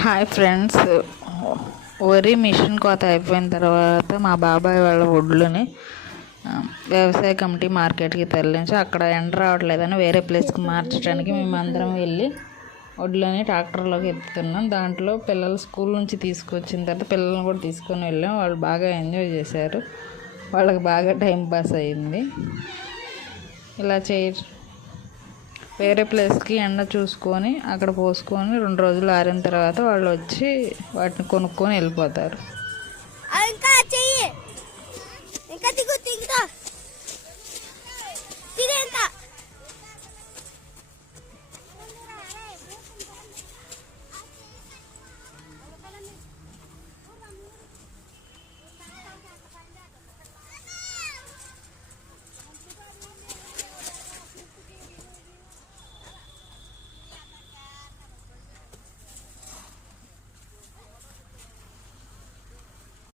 Hi friends, వరి machine కోత అయిపోయిన తర్వాత మా బాబాయ్ వాళ్ళ ఒడ్లని వ్యవసాయ కమిటీ మార్కెట్కి తరలించి అక్కడ ఎండ రావట్లేదని వేరే ప్లేస్కి మార్చడానికి మేమందరం వెళ్ళి వడ్లని ట్రాక్టర్లోకి ఎత్తుతున్నాం. దాంట్లో పిల్లలు స్కూల్ నుంచి తీసుకొచ్చిన తర్వాత పిల్లల్ని కూడా తీసుకొని వెళ్ళాం. వాళ్ళు బాగా ఎంజాయ్ చేశారు. వాళ్ళకి బాగా టైం పాస్ అయింది. ఇలా వేరే ప్లేస్కి ఎండ చూసుకొని అక్కడ పోసుకొని 2 రోజులు ఆరిన తర్వాత వాళ్ళు వచ్చి వాటిని కొనుక్కొని వెళ్ళిపోతారు.